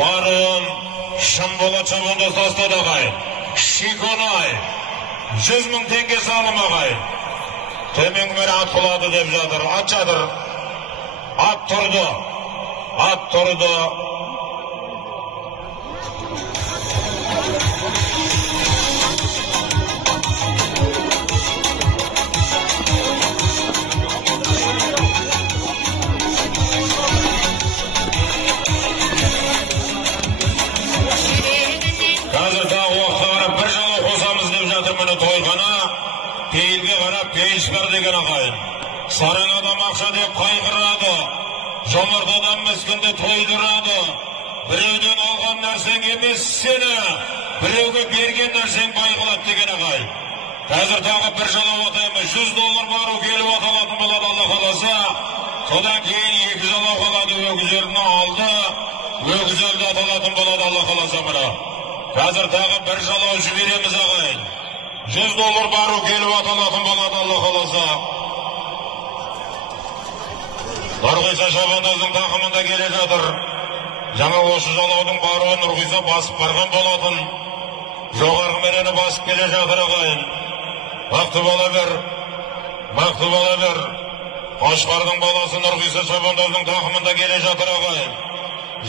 Barın, Şambola çabında sastı da gay. Şikonay, 100 ming tenge salım ağay. Temin beri at kuladı dep jadır, at jadır. At turdu, at turdu. Peyilge qarab peyişkar degen ağayın. Sarın adam akşa dep kaygırады. Жомарт адам miskinde toydurады. Bireudен algan narsen emes seni, bireuge bergen narsen bay kılat degen ağay. Hazır tağı bir jala atayımız, $100 barı kelip atalатын болады Allah kalasa. Sodan keyin 2 jala kaladı, öküzörünü aldı. Öküzörді atalатын болады Allah kalasa mına. Hazır tağı bir jala jüberemiz ağayın. $100 barı kelip atalатын болады Allah kalasa. Nurgıysa Şabandazdың takımında kele жатыр. Жаңа осы жалаудың баруы Нұрғиса басып барған болатын. Жоғарғы мерені басып келе жатыр ағайын. Мақты бола бер, мақты бола бер. Қошқардың баласы Нұрғиса Шабандаздың takımında келе жатыр ағайын.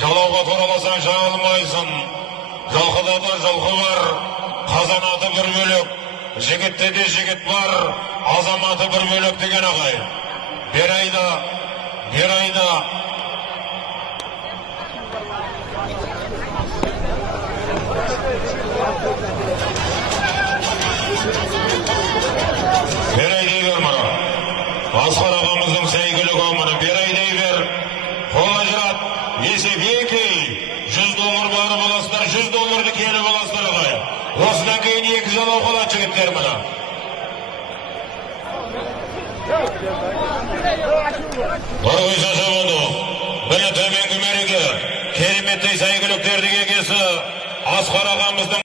Жалауға тураласаң жаңылмайсың. Жылқыда да жылқы бар, қазанаты бір бөлек. Жігітте де жігіт бар, азаматы бір бөлек деген ағайын. Bir ayda bir ay deyver mana. Asqar ağamыздың сәйгілі қомыны bir ay deyver. Қол ажырат, есеп екі. $100 бары боласыздар, $100 келіп боласыздар ағайын. Осыдан кейін 2 жыл оқылат жігіттер мына. Нұрғиса Шабандоз, міне төменгі мереке, кереметтей сәйгүліктердің егесі Асқар ағамыздың